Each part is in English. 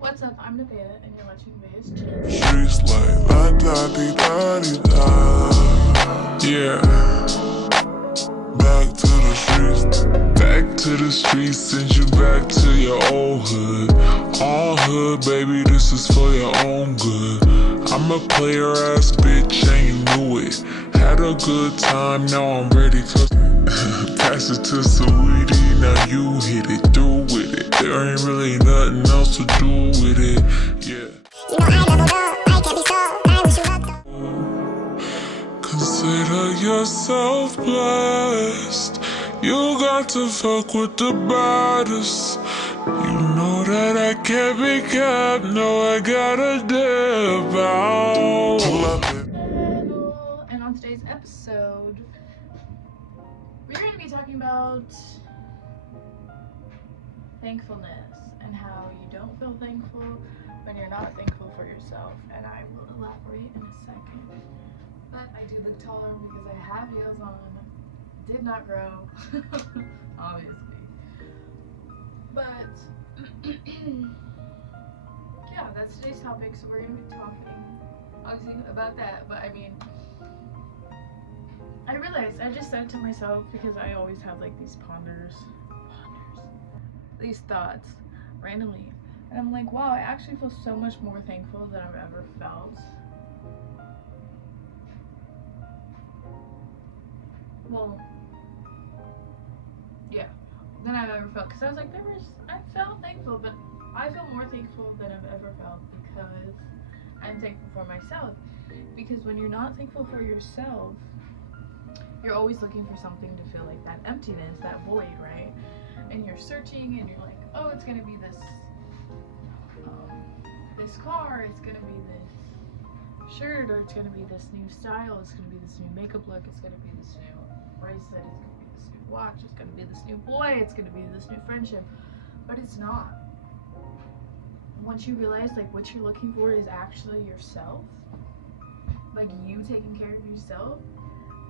What's up? I'm Nevaeh, and you're watching Nevaeh's channel. Streets like la da di da di da. Yeah. Back to the streets. Back to the streets. Send you back to your old hood. All hood, baby, this is for your own good. I'm a player ass bitch and you knew it. Had a good time, now I'm ready to pass it to Sweetie. Now you hit it, through with it. There ain't really nothing else to do with it. Yeah. You know I leveled up, I can't be stopped, I wish you luck though. Consider yourself blessed. You got to fuck with the baddest. You know that I can't be kept. No, I gotta dip out. And on today's episode, we're going to be talking about thankfulness and how you don't feel thankful when you're not thankful for yourself. And I will elaborate in a second. But I do look taller because I have heels on. Did not grow, obviously. But yeah, that's today's topic. So we're gonna be talking, obviously, about that. But I mean, I realized I just said it to myself because I always have like these these thoughts randomly, and I'm like, wow, I actually feel so much more thankful than I've ever felt. Well, yeah, than I've ever felt. Because I was like, I felt thankful, but I feel more thankful than I've ever felt because I'm thankful for myself. Because when you're not thankful for yourself, you're always looking for something to fill like that emptiness, that void, right? And you're searching and you're like, oh, it's gonna be this this car, it's gonna be this shirt, or it's gonna be this new style, it's gonna be this new makeup look, it's gonna be this new bracelet, it's gonna be this new watch, it's gonna be this new boy, it's gonna be this new friendship. But it's not. Once you realize like what you're looking for is actually yourself, like you taking care of yourself,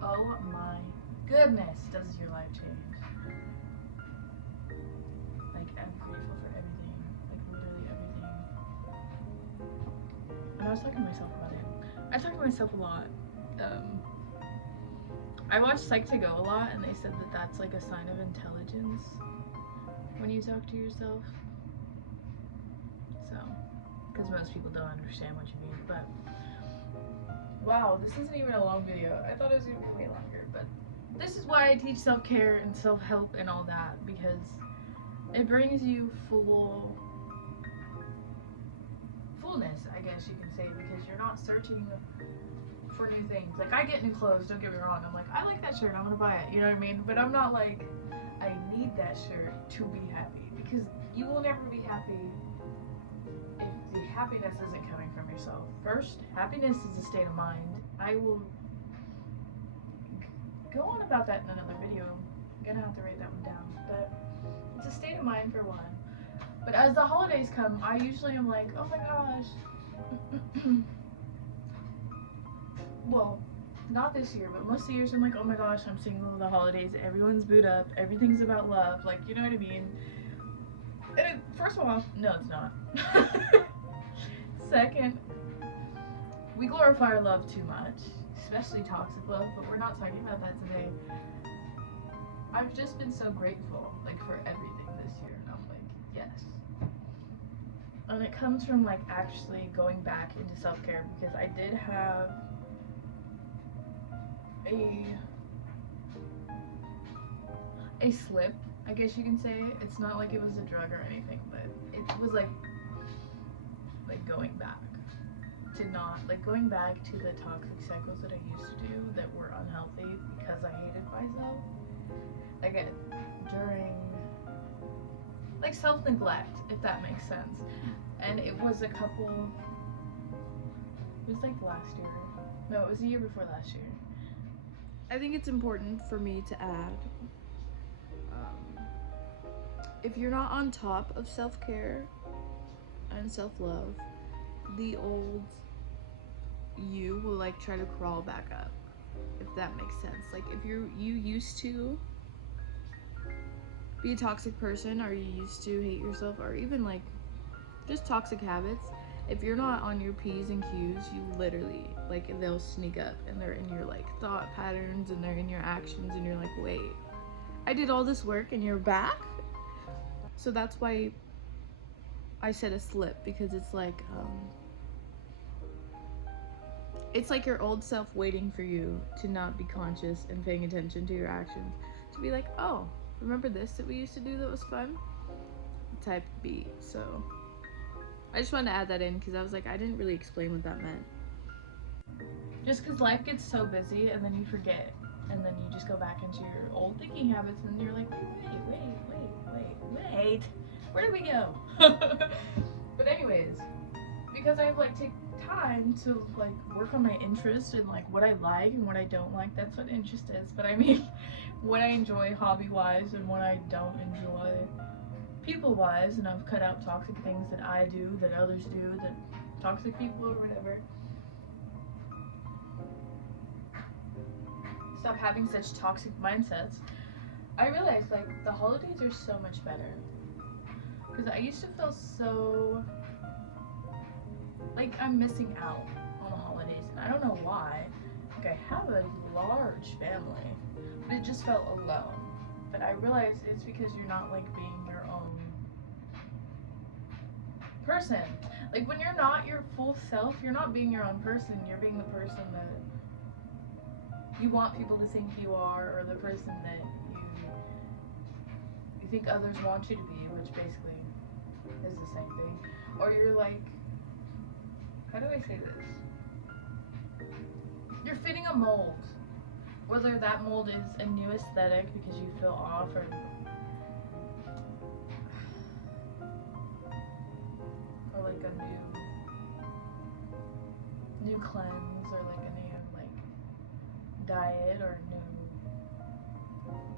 oh my goodness, does your life change. Like, I'm grateful for everything, like literally everything. And I was talking to myself about it. I talk to myself a lot. I watch Psych2Go a lot, and they said that that's like a sign of intelligence when you talk to yourself. So, because most people don't understand what you mean. But wow, this isn't even a long video. I thought it was gonna be way longer. But this is why I teach self-care and self-help and all that, because it brings you fullness, I guess you can say, because you're not searching for new things. Like, I get new clothes, don't get me wrong. I'm like, I like that shirt, I'm gonna buy it, you know what I mean? But I'm not like, I need that shirt to be happy, because you will never be happy if the happiness isn't coming from yourself. First, happiness is a state of mind. I will go on about that in another video. I'm gonna have to write that one down. But it's a state of mind for one. But as the holidays come, I usually am like, oh my gosh. Well, not this year, but most of the years I'm like, oh my gosh, I'm single the holidays, everyone's booed up, everything's about love, like, you know what I mean? And first of all, no, it's not. Second, we glorify love too much, especially toxic love, but we're not talking about that today. I've just been so grateful, like, for everything this year, and I'm like, yes. And it comes from, like, actually going back into self-care, because I did have a slip, I guess you can say. It's not like it was a drug or anything, but it was like going back to going back to the toxic cycles that I used to do that were unhealthy because I hated myself. Like during like self-neglect, if that makes sense. And it was like last year. No, it was the year before last year. I think it's important for me to add, if you're not on top of self-care and self-love, the old you will like try to crawl back up, if that makes sense. Like if you used to be a toxic person, or you used to hate yourself, or even like just toxic habits. If you're not on your P's and Q's, you literally, like, they'll sneak up and they're in your, like, thought patterns and they're in your actions and you're like, wait, I did all this work and you're back? So that's why I said a slip, because it's like your old self waiting for you to not be conscious and paying attention to your actions. To be like, oh, remember this that we used to do that was fun? Type beat. So I just wanted to add that in because I was like, I didn't really explain what that meant. Just because life gets so busy and then you forget. And then you just go back into your old thinking habits and you're like, wait. Where did we go? But anyways, because I've like take time to like work on my interest and like what I like and what I don't like. That's what interest is. But I mean, what I enjoy hobby-wise and what I don't enjoy people-wise. And I've cut out toxic things that I do, that others do, that toxic people or whatever. Stop having such toxic mindsets. I realized like the holidays are so much better. Because I used to feel so like I'm missing out on the holidays, and I don't know why. Like I have a large family, but it just felt alone. But I realized it's because you're not like being your own person. Like when you're not your full self, you're not being your own person. You're being the person that you want people to think you are, or the person that you think others want you to be, which basically is the same thing. Or you're like, how do I say this? You're fitting a mold. Whether that mold is a new aesthetic because you feel off, or like a new cleanse, or like a new like diet, or new,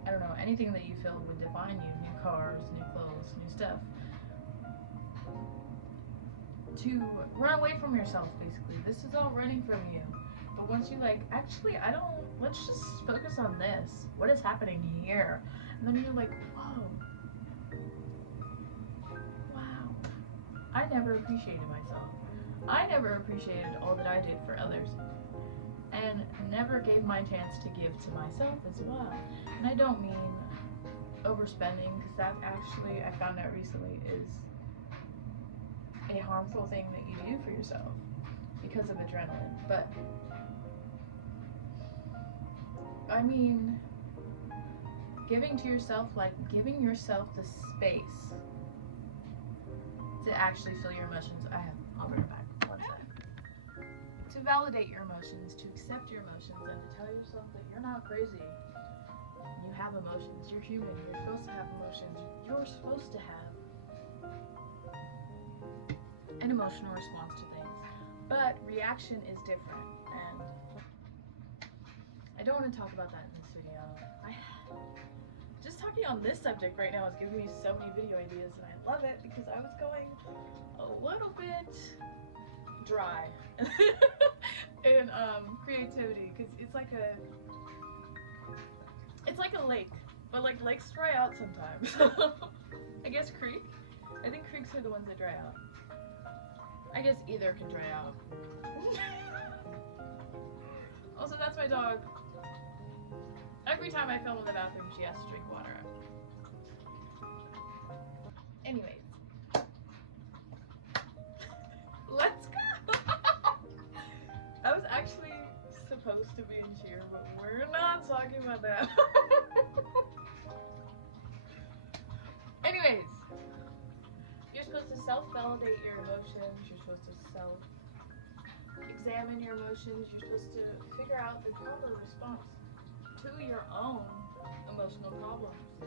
I don't know, anything that you feel would define you. New cars, new clothes, new stuff. To run away from yourself, basically. This is all running from you. But once you like, actually, let's just focus on this. What is happening here? And then you're like, whoa. Wow. I never appreciated myself. I never appreciated all that I did for others. And never gave my chance to give to myself as well. And I don't mean overspending, because that actually, I found out recently, is a harmful thing that you do for yourself because of adrenaline. But I mean, giving to yourself, like giving yourself the space to actually feel your emotions. I'll bring it back. One sec. To validate your emotions, to accept your emotions, and to tell yourself that you're not crazy. You have emotions. You're human. You're supposed to have emotions. You're supposed to have an emotional response to things, but reaction is different. And I don't want to talk about that in this video. Just talking on this subject right now is giving me so many video ideas, and I love it because I was going a little bit dry in creativity, because it's like a lake, but like lakes dry out sometimes. I guess creek. I think creeks are the ones that dry out. I guess either can dry out. Also, that's my dog. Every time I film in the bathroom, she has to drink water. Anyways. Let's go! I was actually supposed to be in cheer, but we're not talking about that. Anyways. You're supposed to self-validate your emotions. You're supposed to self-examine your emotions. You're supposed to figure out the proper response to your own emotional problems.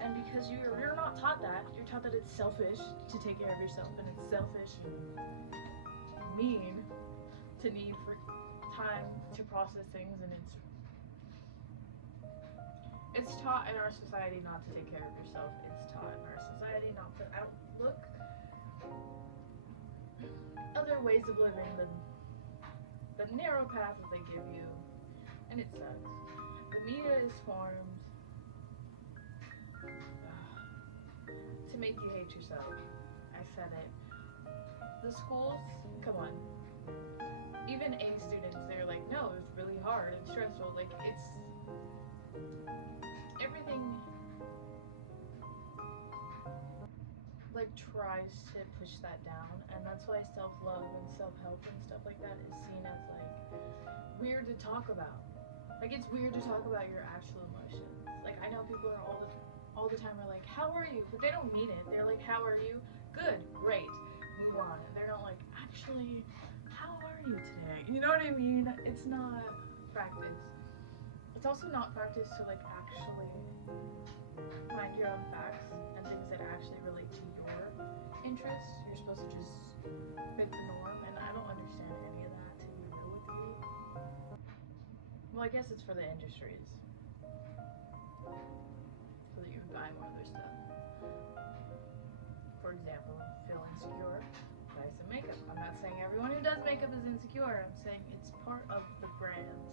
And because you're not taught that, you're taught that it's selfish to take care of yourself, and it's selfish and mean to need for time to process things, and it's taught in our society not to take care of yourself. It's taught in our society not to outlook other ways of living than the narrow path that they give you, and it sucks. The media is formed to make you hate yourself. I said it. the schools, come on. Even A students, they're like, no, it's really hard and stressful. Like, it's everything like tries to push that down, and that's why self-love and self-help and stuff like that is seen as like weird to talk about. Like, it's weird to talk about your actual emotions. Like, I know people are all the time are like, how are you? But they don't mean it. They're like, how are you? Good, great, move on. And they're not like, actually, how are you today? You know what I mean? It's not practice. It's also not practice to like actually find your own facts and things that actually relate to your interests. You're supposed to just fit the norm, and I don't understand any of that, to be real with you. Well, I guess it's for the industries, so that you would buy more of their stuff. For example, feel insecure, buy some makeup. I'm not saying everyone who does makeup is insecure. I'm saying it's part of the brands.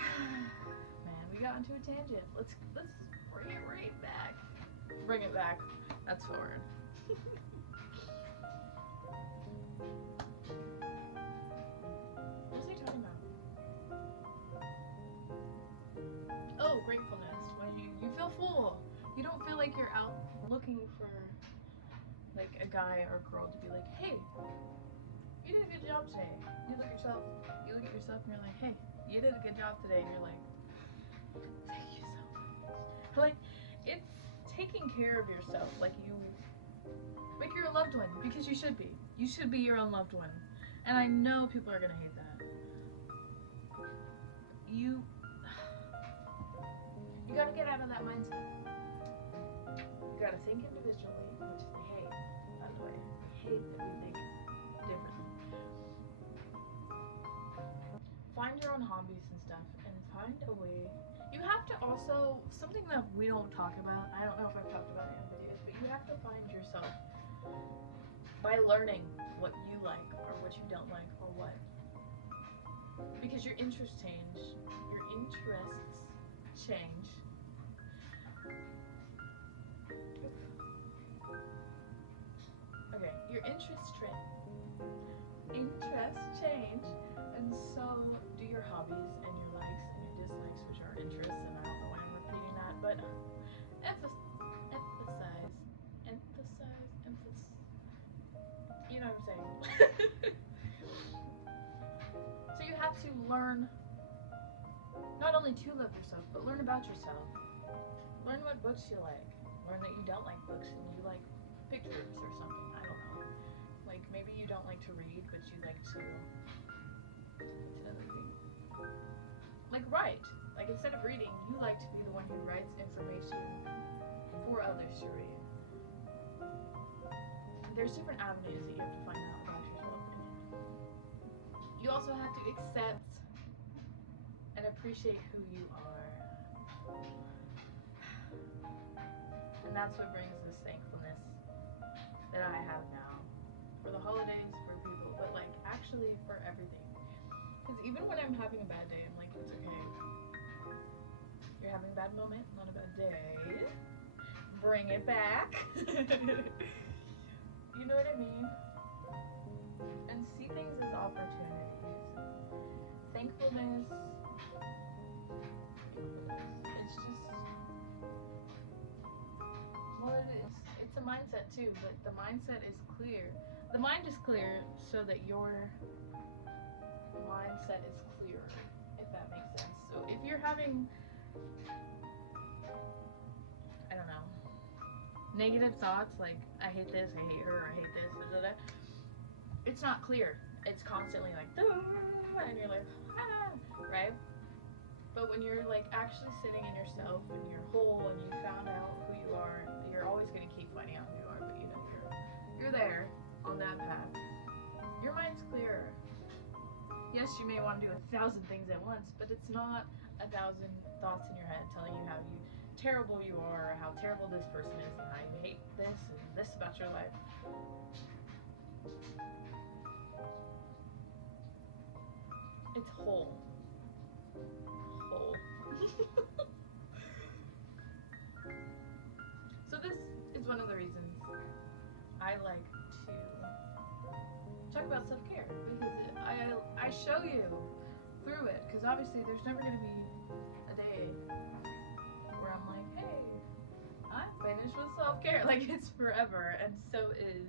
Man, we got into a tangent. Let's bring it right back. Bring it back. That's forward. What was he talking about? Oh, gratefulness. When you feel full. You don't feel like you're out looking for like a guy or a girl to be like, hey, you did a good job today. You look at yourself and you're like, hey, you did a good job today. And you're like, thank you so much. Like, it's taking care of yourself like you're a loved one, because you should be. You should be your own loved one. And I know people are gonna hate that. You gotta get out of that mindset. You gotta think individually, which they hate, by the way. They hate that we think differently. Find your own hobbies and stuff, and find a way. You have to also, something that we don't talk about, I don't know if I've talked about it in videos, but you have to find yourself by learning what you like or what you don't like or what. Because your interests change. Okay, your interests change, and so do your hobbies and your likes and your dislikes, which are interests, and I don't know why I'm repeating that, but emphasize. You know what I'm saying? So you have to learn not only to love yourself, but learn about yourself. Learn what books you like. Learn that you don't like books and you like pictures or something. I don't know. Like, maybe you don't like to read, but you like to like write. Like, instead of reading, you like to be the one who writes information for others to read. There's different avenues that you have to find out about yourself. You also have to accept and appreciate who you are. And that's what brings this thankfulness that I have now. For the holidays, for people, but like actually for everything. Because even when I'm having a bad day, I'm like, it's okay. You're having a bad moment, not a bad day. Bring it back. You know what I mean? And see things as opportunities. Thankfulness. It's just, well, it is. It's a mindset too, but the mindset is clear. The mind is clear so that your mindset is clearer, if that makes sense. So if you're having, I don't know, negative thoughts like, I hate this, I hate her, I hate this, blah, blah, blah, it's not clear. It's constantly like, and you're like, ah, right? But when you're like actually sitting in yourself and you're whole and you found out who you are, you're always going to keep finding out who you are, but you know you're there on that path. Your mind's clearer. Yes, you may want to do 1,000 things at once, but it's not 1,000 thoughts in your head telling you how terrible you are, or how terrible this person is, and how you hate this and this about your life. It's whole. So this is one of the reasons I like to talk about self-care, because I show you through it, because obviously there's never going to be a day where I'm like, hey, I'm finished with self-care. Like, it's forever, and so is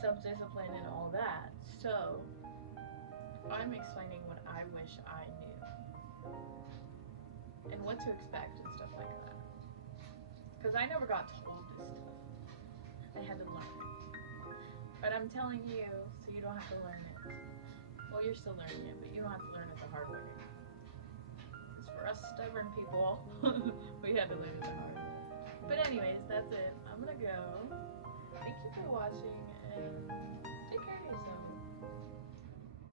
self-discipline and all that. So I'm explaining what I wish I knew and what to expect and stuff like that, because I never got told this stuff. I had to learn it. But I'm telling you so you don't have to learn it. Well, you're still learning it, but you don't have to learn it the hard way. Because for us stubborn people, we had to learn it the hard way. But anyways, that's it. I'm gonna go. Thank you for watching, and take care of yourself.